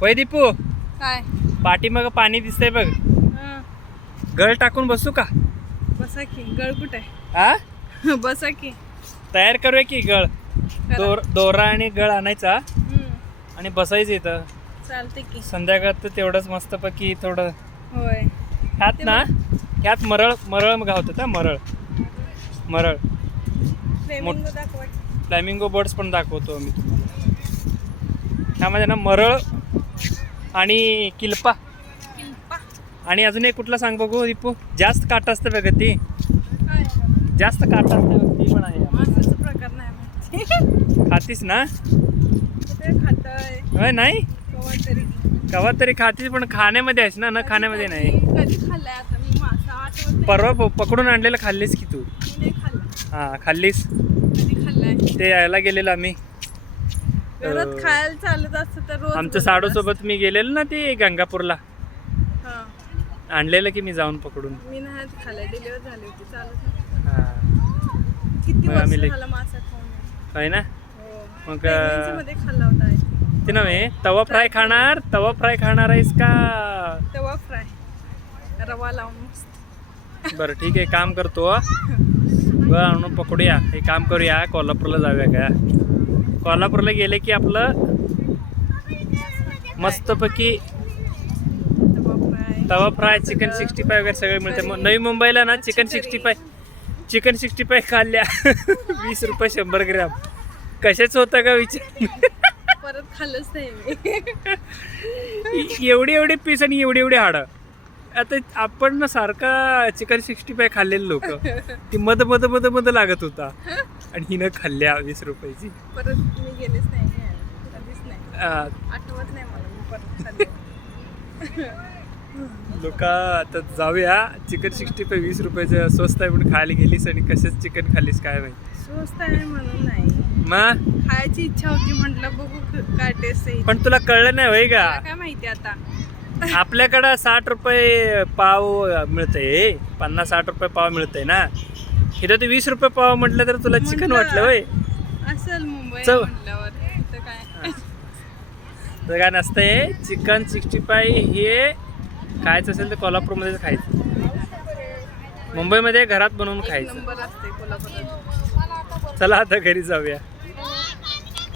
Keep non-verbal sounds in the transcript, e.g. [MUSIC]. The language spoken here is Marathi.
होय दीपू काय? पाठीमागं पाणी दिसतंय बघ. हं, गळ टाकून बसू का? बसा की गळ कुठे हा [LAUGHS] बसा की. तयार करूया की गळ? करा. दोर दोरा आणि गळ आणायचा. हं, आणि बसायचं इथं. चालते की. तर तेवढंच मस्तपैकी थोडं होय. ह्यात ना ह्यात मरळ मरळ गावतात हा मरळ. मरळ. फ्लेमिंगो दाखवा फ्लॅमिंगो बर्ड्स पण दाखवतो मी तुम्हाला. ह्यामध्ये ना मरळ आणि किल्पा. किल्पा. आणि अजून एक कुठला सांग बघू दीपू? जास्त काटा असतं बघ ती. जास्त काटा असतं ती पण आहे. खातीस ना? होय नाही? कवा तरी. खातीस पण खाण्यामध्ये आहेस ना न खाण्यामध्ये नाही. परवा पकडून आणलेलं खाल्लीस की तू? हा खाल्लीस? ते यायला गेलेलं आम्ही. घरात खायला चालत असतं तर रोज आमच्या साडूसोबत मी गेलेलो ना ते गंगापूरला. हां. आणलेलं की मी जाऊन पकडून. मी नाही खाल्लाय डिलिव्हर झाली होती चालत नव्हतं. हा. किती मग आम्ही वर्ष ले- झालं मासा खाऊन? होय ना? हो. मग, Pregnancy मध्ये खाल्ला होता I think. ते नव्हे तवा फ्राय खाणार तवा फ्राय खाणार आहेस का? तेव्हा फ्राय. रवा लावून मस्त. बरं ठीक आहे काम करतो बरं आणून पकडूया. हे काम करूया कोल्हापूरला जाऊया का? कोल्हापूरला गेले की आपलं मस्तपैकी तवा फ्राय तवा फ्राय चिकन सिक्स्टी फाय वगैरे सगळं मिळते. मग नवी मुंबईला ना chicken sixty five chicken sixty five खाल्ल्या. [LAUGHS] वीस रुपये शंभर ग्रॅम. कशाच होता का विचार? परत खाल्लंच नाही एवढी एवढी पीस आणि एवढी एवढी हाडं. आता आपण ना सारखा चिकन सिक्स्टी फाय खाल्लेले लोक. ती मध मध मध मध लागत होता. आणि हिनं खाल्ल्या वीस रुपयाची. परत मी गेलेच नाही घ्यायला. कधीच नाही. आ, आठवत नाही मला मी परत खाल्ले. [LAUGHS] लोक आता जाऊया. चिकन सिक्स्टी फाय वीस रुपयाचं स्वस्त आहे म्हणून खायला गेलीस आणि कशाच चिकन खाल्लीस काय माहिती? स्वस्त आहे म्हणून नाही. मग खायची इच्छा होती म्हटलं बघू क- काय टेस्ट आहे पण तुला कळलं नाही होय का? मला काय माहिती आता? [LAUGHS] आपल्याकडं साठ रुपये पाव मिळतंय. पन्नास साठ रुपये पाव मिळतंय ना? इथं ते वीस रुपये पाव म्हटलं तर तुला चिकन. वाटलं होय. असेल मुंबई चव. म्हटल्यावर. काय? तर काय नसतंय चिकन सिक्स्टी फाय हे खायचं असेल तर कोल्हापूरमध्येच खायचं. मुंबईमध्ये घरात बनवून एक खायचं. नंबर असते कोल्हापुरात चला आता घरी जाऊया.